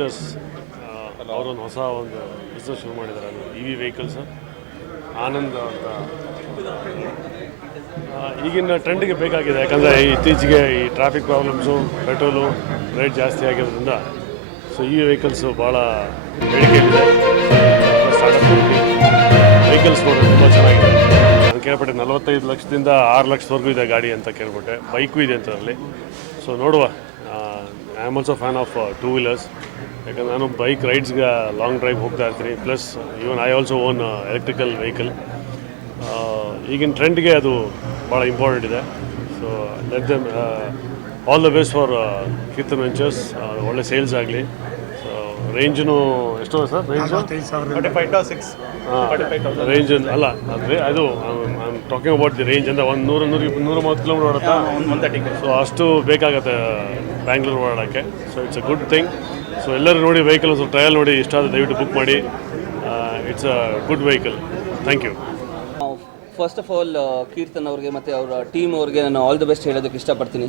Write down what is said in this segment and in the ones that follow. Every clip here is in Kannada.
ವೆಂಚರ್ಸ್ ಅವರೊಂದು ಹೊಸ ಒಂದು ಬಿಸ್ನೆಸ್ ಶುರು ಮಾಡಿದ್ದಾರೆ ಅದು ಇ ವಿ ವೆಹಿಕಲ್ಸ್ ಆನಂದ್ ಅಂತ. ಈಗಿನ ಟ್ರೆಂಡಿಗೆ ಬೇಕಾಗಿದೆ, ಯಾಕಂದರೆ ಇತ್ತೀಚೆಗೆ ಈ ಟ್ರಾಫಿಕ್ ಪ್ರಾಬ್ಲಮ್ಸು ಪೆಟ್ರೋಲು ರೇಟ್ ಜಾಸ್ತಿ ಆಗಿರೋದ್ರಿಂದ ಸೊ ವಿ ವೆಹಿಕಲ್ಸು ಭಾಳ ಬೇಡಿಕೆ ಇದೆ. ವೆಹಿಕಲ್ಸ್ ನೋಡಿದ್ರೆ ತುಂಬ ಚೆನ್ನಾಗಿದೆ. ನಾನು ಕೇಳ್ಪಟ್ಟೆ ನಲವತ್ತೈದು ಲಕ್ಷದಿಂದ ಆರು ಲಕ್ಷದವರೆಗೂ ಇದೆ ಗಾಡಿ ಅಂತ ಕೇಳ್ಬಿಟ್ಟೆ ಬೈಕು ಇದೆ ಅಂತ ಅದರಲ್ಲಿ ಸೊ ನೋಡುವ. I am also fan of two wheelers ಯಾಕಂದ್ರೆ ನಾನು ಬೈಕ್ ರೈಡ್ಸ್ಗೆ ಲಾಂಗ್ ಡ್ರೈವ್ ಹೋಗ್ತಾ ಇರ್ತೀನಿ. Plus even I also own electrical vehicle ಈಗಿನ ಟ್ರೆಂಡ್ಗೆ ಅದು ಭಾಳ ಇಂಪಾರ್ಟೆಂಟ್ ಇದೆ. So let them all the best for Keerthan ventures ಒಳ್ಳೆ ಸೇಲ್ಸ್ ಆಗಲಿ. ಸೊ ರೇಂಜನು ಎಷ್ಟೋ ಸರ್? ರೇಂಜು ರೇಂಜ್ ಅಲ್ಲ ಅಂದರೆ ಅದು ಟಾಕಿಂಗ್ ಅಬೌಟ್ ದಿ ರೇಂಜ್ ಅಂದರೆ ಒಂದು ನೂರು ನೂರು ನೂರ ಮೂವತ್ತು ಕಿಲೋಮೀಟರ್ ಓಡುತ್ತಾ ಸೊ ಅಷ್ಟು ಬೇಕಾಗತ್ತೆ Bangalore ಓಡಾಡೋಕ್ಕೆ. So it's a good thing so ಎಲ್ಲರೂ ನೋಡಿ ವೆಹಿಕಲ್ ಸ್ವಲ್ಪ ಟ್ರಯಲ್ ನೋಡಿ, ಇಷ್ಟ ಆದರೆ ದಯವಿಟ್ಟು ಬುಕ್ ಮಾಡಿ. It's a good vehicle thank you first of all Keerthan ಅವ್ರಿಗೆ ಮತ್ತು ಅವರ ಟೀಮ್ ಅವ್ರಿಗೆ ನಾನು ಆಲ್ ದಿ ಬೆಸ್ಟ್ ಹೇಳೋದಕ್ಕೆ ಇಷ್ಟಪಡ್ತೀನಿ.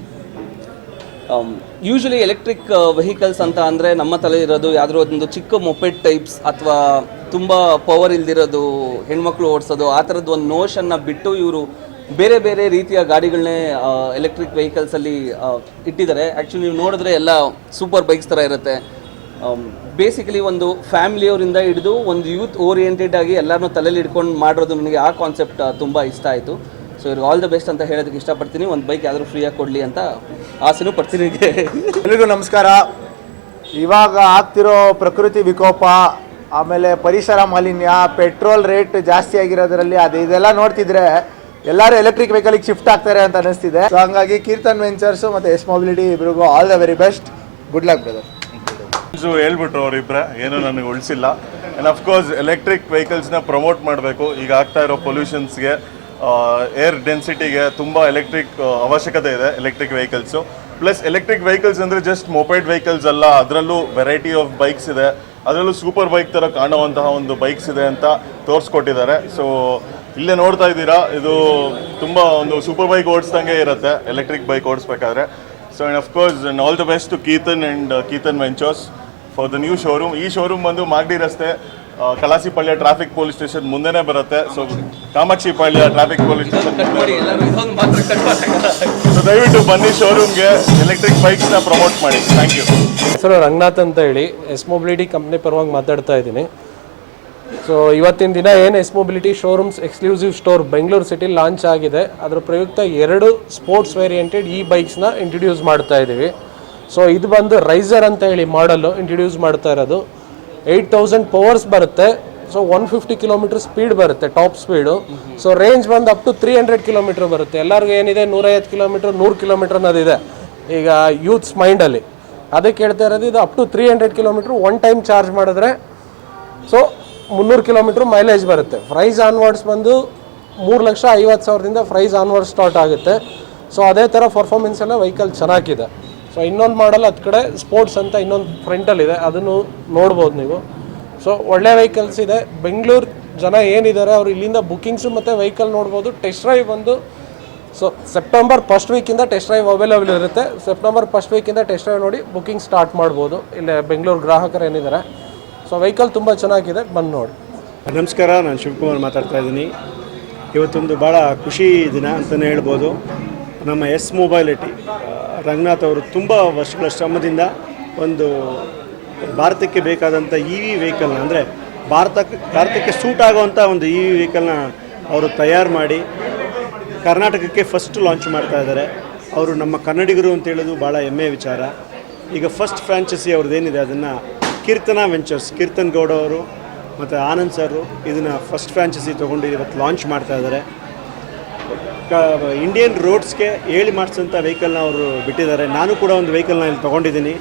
ಯೂಶಲಿ ಎಲೆಕ್ಟ್ರಿಕ್ ವೆಹಿಕಲ್ಸ್ ಅಂತ ಅಂದರೆ ನಮ್ಮ ತಲೆ ಇರೋದು ಯಾವುದೋ ಒಂದು ಚಿಕ್ಕ ಮೊಪೆಟ್ ಟೈಪ್ಸ್ ಅಥವಾ ತುಂಬ ಪವರ್ ಇಲ್ದಿರೋದು ಹೆಣ್ಮಕ್ಳು ಓಡಿಸೋದು, ಆ ಥರದ್ದು ಒಂದು ನೋಷನ್ನ ಬಿಟ್ಟು ಇವರು ಬೇರೆ ಬೇರೆ ರೀತಿಯ ಗಾಡಿಗಳನ್ನೇ ಎಲೆಕ್ಟ್ರಿಕ್ ವೆಹಿಕಲ್ಸಲ್ಲಿ ಇಟ್ಟಿದ್ದಾರೆ. ಆ್ಯಕ್ಚುಲಿ ನೀವು ನೋಡಿದ್ರೆ ಎಲ್ಲ ಸೂಪರ್ ಬೈಕ್ಸ್ ಥರ ಇರುತ್ತೆ. ಬೇಸಿಕಲಿ ಒಂದು ಫ್ಯಾಮಿಲಿಯವರಿಂದ ಹಿಡಿದು ಒಂದು ಯೂತ್ ಓರಿಯೆಂಟೆಡ್ ಆಗಿ ಎಲ್ಲರನ್ನೂ ತಲೆಯಲ್ಲಿ ಇಟ್ಕೊಂಡು ಮಾಡಿರೋದು ನನಗೆ ಆ ಕಾನ್ಸೆಪ್ಟ್ ತುಂಬ ಇಷ್ಟ ಆಯಿತು. ಸೊ ಇವ್ರಿಗೆ ಆಲ್ ದ ಬೆಸ್ಟ್ ಅಂತ ಹೇಳೋದಕ್ಕೆ ಇಷ್ಟಪಡ್ತೀನಿ. ಒಂದು ಬೈಕ್ ಯಾದರೂ ಫ್ರೀಯಾಗಿ ಕೊಡಲಿ ಅಂತ ಆಸೆನೂ ಪಡ್ತೀನಿ ಎಲ್ರಿಗೂ ನಮಸ್ಕಾರ. ಇವಾಗ ಆಗ್ತಿರೋ ಪ್ರಕೃತಿ ವಿಕೋಪ, ಆಮೇಲೆ ಪರಿಸರ ಮಾಲಿನ್ಯ, ಪೆಟ್ರೋಲ್ ರೇಟ್ ಜಾಸ್ತಿ ಆಗಿರೋದ್ರಲ್ಲಿ ಅದು ಇದೆಲ್ಲ ನೋಡ್ತಿದ್ರೆ ಎಲ್ಲರೂ ಎಲೆಕ್ಟ್ರಿಕ್ ವೆಹಿಕಲ್ಗೆ ಶಿಫ್ಟ್ ಆಗ್ತಾರೆ ಅಂತ ಅನಿಸ್ತಿದೆ. ಸೊ ಹಂಗಾಗಿ ಕೀರ್ತನ್ ವೆಂಚರ್ಸ್ ಮತ್ತು ಎಸ್ ಮೊಬಿಲಿಟಿ ಇಬ್ಬರಿಗೂ all the very best good luck brother ಹೇಳ್ಬಿಟ್ರು ಅವರಿಬ್ಬರೇ ಏನು ನನಗೆ ಉಳಿಸಿಲ್ಲ. ಆ್ಯಂಡ್ ಅಫ್ಕೋರ್ಸ್ ಎಲೆಕ್ಟ್ರಿಕ್ ವೆಹಿಕಲ್ಸ್ನ ಪ್ರಮೋಟ್ ಮಾಡಬೇಕು. ಈಗ ಆಗ್ತಾ ಇರೋ ಪೊಲ್ಯೂಷನ್ಸ್ಗೆ ಏರ್ ಡೆನ್ಸಿಟಿಗೆ ತುಂಬ ಎಲೆಕ್ಟ್ರಿಕ್ ಅವಶ್ಯಕತೆ ಇದೆ electric vehicles plus electric vehicles ಅಂದರೆ ಜಸ್ಟ್ ಮೊಪೈಡ್ ವೆಹಿಕಲ್ಸ್ ಅಲ್ಲ, ಅದರಲ್ಲೂ ವೆರೈಟಿ ಆಫ್ ಬೈಕ್ಸ್ ಇದೆ. ಅದರಲ್ಲೂ ಸೂಪರ್ ಬೈಕ್ ಥರ ಕಾಣುವಂತಹ ಒಂದು ಬೈಕ್ಸ್ ಇದೆ ಅಂತ ತೋರಿಸ್ಕೊಟ್ಟಿದ್ದಾರೆ. ಸೊ ಇಲ್ಲೇ ನೋಡ್ತಾ ಇದ್ದೀರಾ? ಇದು ತುಂಬ ಒಂದು ಸೂಪರ್ ಬೈಕ್ ಓಡಿಸ್ದಂಗೆ ಇರುತ್ತೆ. Electric bike ಓಡಿಸ್ಬೇಕಾದ್ರೆ. So and of course and all the best to Keertan and Keertan ventures for the new showroom ಈ ಶೋರೂಮ್ ಬಂದು ಮಾಗಡಿ ರಸ್ತೆ ಕಲಾಸಿಪಾಳ್ಯ ಟ್ರಾಫಿಕ್ ಪೊಲೀಸ್ ಸ್ಟೇಷನ್ ಮುಂದೆನೇ ಬರುತ್ತೆ. So Kamakshipalya traffic police station so ದಯವಿಟ್ಟು ಬನ್ನಿ ಶೋರೂಮ್ಗೆ ಎಲೆಕ್ಟ್ರಿಕ್ ಬೈಕ್ಸ್ನ ಪ್ರಮೋಟ್ ಮಾಡಿ. ಥ್ಯಾಂಕ್ ಯು ಸರ್ ರಂಗನಾಥ್ ಅಂತ ಹೇಳಿ ಎಸ್ ಮೊಬಿಲಿಟಿ ಕಂಪ್ನಿ ಪರವಾಗಿ ಮಾತಾಡ್ತಾ ಇದ್ದೀನಿ. ಸೊ ಇವತ್ತಿನ ದಿನ ಏನು S mobility showrooms exclusive store Bengaluru city launch ಆಗಿದೆ. ಅದರ ಪ್ರಯುಕ್ತ ಎರಡು ಸ್ಪೋರ್ಟ್ಸ್ ವೇರಿಯಂಟೆಡ್ ಈ ಬೈಕ್ಸ್ನ ಇಂಟ್ರಡ್ಯೂಸ್ ಮಾಡ್ತಾ ಇದ್ದೀವಿ ಸೊ ಇದು ಬಂದು ರೈಸರ್ ಅಂತ ಹೇಳಿ ಮಾಡಲ್ಲು ಇಂಟ್ರಡ್ಯೂಸ್ ಮಾಡ್ತಾ ಇರೋದು. ಏಯ್ಟ್ ತೌಸಂಡ್ ಪವರ್ಸ್ ಬರುತ್ತೆ. So one fifty kilometre speed ಬರುತ್ತೆ ಟಾಪ್ ಸ್ಪೀಡು ಸೊ ರೇಂಜ್ ಬಂದು up to three hundred kilometre ಬರುತ್ತೆ. ಎಲ್ಲರಿಗೂ ಏನಿದೆ? ನೂರೈವತ್ತು ಕಿಲೋಮೀಟರ್ ನೂರು ಕಿಲೋಮೀಟರ್ ಅನ್ನೋದಿದೆ. ಈಗ ಯೂತ್ಸ್ ಮೈಂಡಲ್ಲಿ ಅದಕ್ಕೆ ಹೇಳ್ತಾ ಇರೋದು, ಇದು up to three hundred kilometre one time charge ಮಾಡಿದ್ರೆ. ಸೊ ಮುನ್ನೂರು ಕಿಲೋಮೀಟ್ರ್ ಮೈಲೇಜ್ ಬರುತ್ತೆ. ಪ್ರೈಸ್ ಆನ್ವರ್ಡ್ಸ್ ಬಂದು ಮೂರು ಲಕ್ಷ ಐವತ್ತು ಸಾವಿರದಿಂದ ಪ್ರೈಸ್ ಆನ್ವರ್ಡ್ ಸ್ಟಾರ್ಟ್ ಆಗುತ್ತೆ. ಸೊ ಅದೇ ಥರ ಪರ್ಫಾರ್ಮೆನ್ಸ್ ಎಲ್ಲ ವೆಹಿಕಲ್ ಚೆನ್ನಾಗಿದೆ. ಸೊ ಇನ್ನೊಂದು ಮಾಡಲ್ ಹತ್ತು ಕಡೆ ಸ್ಪೋರ್ಟ್ಸ್ ಅಂತ ಇನ್ನೊಂದು ಫ್ರಂಟಲ್ಲಿದೆ ಅದನ್ನು ನೋಡ್ಬೋದು ನೀವು. ಸೊ ಒಳ್ಳೆ ವೆಹಿಕಲ್ಸ್ ಇದೆ. ಬೆಂಗಳೂರು ಜನ ಏನಿದ್ದಾರೆ, ಅವ್ರು ಇಲ್ಲಿಂದ ಬುಕಿಂಗ್ಸು ಮತ್ತು ವೆಹಿಕಲ್ ನೋಡ್ಬೋದು. ಟೆಸ್ಟ್ ಡ್ರೈವ್ ಬಂದು ಸೊ ಸೆಪ್ಟೆಂಬರ್ ಫಸ್ಟ್ ವೀಕಿಂದ ಟೆಸ್ಟ್ ಡ್ರೈವ್ ಅವೈಲೇಬಲ್ ಇರುತ್ತೆ. ಸೆಪ್ಟೆಂಬರ್ ಫಸ್ಟ್ ವೀಕಿಂದ ಟೆಸ್ಟ್ ಡ್ರೈವ್ ನೋಡಿ ಬುಕಿಂಗ್ ಸ್ಟಾರ್ಟ್ ಮಾಡ್ಬೋದು. ಇಲ್ಲೇ ಬೆಂಗಳೂರು ಗ್ರಾಹಕರು ಏನಿದ್ದಾರೆ. ಸೊ ವೆಹಿಕಲ್ ತುಂಬ ಚೆನ್ನಾಗಿದೆ. ಬಂದು ನೋಡಿ. ನಮಸ್ಕಾರ, ನಾನು ಶಿವಕುಮಾರ್ ಮಾತಾಡ್ತಾ ಇದ್ದೀನಿ. ಇವತ್ತೊಂದು ಭಾಳ ಖುಷಿ ದಿನ ಅಂತಲೇ ಹೇಳ್ಬೋದು. ನಮ್ಮ ಎಸ್ ಮೊಬೈಲಿಟಿ ರಂಗನಾಥ್ ಅವರು ತುಂಬ ವರ್ಷಗಳ ಶ್ರಮದಿಂದ ಒಂದು ಭಾರತಕ್ಕೆ ಬೇಕಾದಂಥ ಇ ವಿ ವೆಹಿಕಲ್ನ ಅಂದರೆ ಭಾರತಕ್ಕೆ ಭಾರತಕ್ಕೆ ಸೂಟ್ ಆಗುವಂಥ ಒಂದು ಇ ವಿ ವೆಹಿಕಲ್ನ ಅವರು ತಯಾರು ಮಾಡಿ ಕರ್ನಾಟಕಕ್ಕೆ ಫಸ್ಟ್ ಲಾಂಚ್ ಮಾಡ್ತಾ ಇದ್ದಾರೆ. ಅವರು ನಮ್ಮ ಕನ್ನಡಿಗರು ಅಂತ ಹೇಳೋದು ಭಾಳ ಹೆಮ್ಮೆಯ ವಿಚಾರ. ಈಗ ಫಸ್ಟ್ ಫ್ರಾಂಚೈಸಿ ಅವ್ರದ್ದು ಏನಿದೆ, ಅದನ್ನು ಕೀರ್ತನ ವೆಂಚರ್ಸ್, ಕೀರ್ತನ್ ಗೌಡ ಅವರು ಮತ್ತು ಆನಂದ್ ಸರ್ ಇದನ್ನು ಫಸ್ಟ್ ಫ್ರಾಂಚೈಸಿ ತೊಗೊಂಡು ಇವತ್ತು ಲಾಂಚ್ ಮಾಡ್ತಾ ಇದ್ದಾರೆ. ಇಂಡಿಯನ್ ರೋಡ್ಸ್ಗೆ ಹೇಳಿ ಮಾಡಿಸೋಂಥ ವೆಹಿಕಲ್ನ ಅವರು ಬಿಟ್ಟಿದ್ದಾರೆ. ನಾನು ಕೂಡ ಒಂದು ವೆಹಿಕಲ್ನ ಇಲ್ಲಿ ತೊಗೊಂಡಿದ್ದೀನಿ.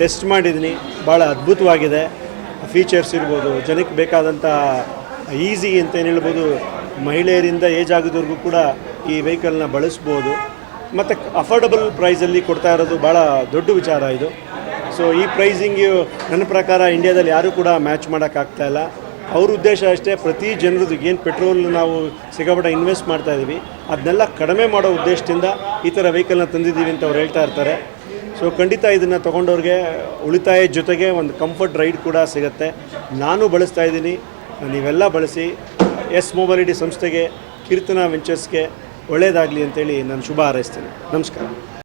ಟೆಸ್ಟ್ ಮಾಡಿದ್ದೀನಿ. ಭಾಳ ಅದ್ಭುತವಾಗಿದೆ. ಫೀಚರ್ಸ್ ಇರ್ಬೋದು, ಜನಕ್ಕೆ ಬೇಕಾದಂಥ ಈಸಿ ಅಂತ ಏನು ಹೇಳ್ಬೋದು, ಮಹಿಳೆಯರಿಂದ ಏಜ್ ಆಗೋದವ್ರಿಗೂ ಕೂಡ ಈ ವೆಹಿಕಲ್ನ ಬಳಸ್ಬೋದು. ಮತ್ತು ಅಫೋರ್ಡಬಲ್ ಪ್ರೈಸಲ್ಲಿ ಕೊಡ್ತಾ ಇರೋದು ಭಾಳ ದೊಡ್ಡ ವಿಚಾರ ಇದು. ಸೊ ಈ ಪ್ರೈಸಿಂಗ್ ನನ್ನ ಪ್ರಕಾರ ಇಂಡಿಯಾದಲ್ಲಿ ಯಾರು ಕೂಡ ಮ್ಯಾಚ್ ಮಾಡೋಕ್ಕಾಗ್ತಾ ಇಲ್ಲ. ಅವ್ರ ಉದ್ದೇಶ ಅಷ್ಟೇ, ಪ್ರತಿ ಜನರದ್ದು ಏನು ಪೆಟ್ರೋಲ್ ನಾವು ಸಿಗಬಡ ಇನ್ವೆಸ್ಟ್ ಮಾಡ್ತಾ ಇದ್ದೀವಿ ಅದನ್ನೆಲ್ಲ ಕಡಿಮೆ ಮಾಡೋ ಉದ್ದೇಶದಿಂದ ಈ ಥರ ವೆಹಿಕಲ್ನ ತಂದಿದ್ದೀವಿ ಅಂತ ಅವ್ರು ಹೇಳ್ತಾ ಇರ್ತಾರೆ. ಸೊ ಖಂಡಿತ ಇದನ್ನು ತೊಗೊಂಡವ್ರಿಗೆ ಉಳಿತಾಯ ಜೊತೆಗೆ ಒಂದು ಕಂಫರ್ಟ್ ರೈಡ್ ಕೂಡ ಸಿಗುತ್ತೆ. ನಾನು ಬಳಸ್ತಾ ಇದ್ದೀನಿ, ನೀವೆಲ್ಲ ಬಳಸಿ. ಎಸ್ ಮೊಬಿಲಿಟಿ ಸಂಸ್ಥೆಗೆ, ಕೀರ್ತನಾ ವೆಂಚರ್ಸ್ಗೆ ಒಳ್ಳೆಯದಾಗಲಿ ಅಂತೇಳಿ ನಾನು ಶುಭ ಹಾರೈಸ್ತೇನೆ. ನಮಸ್ಕಾರ.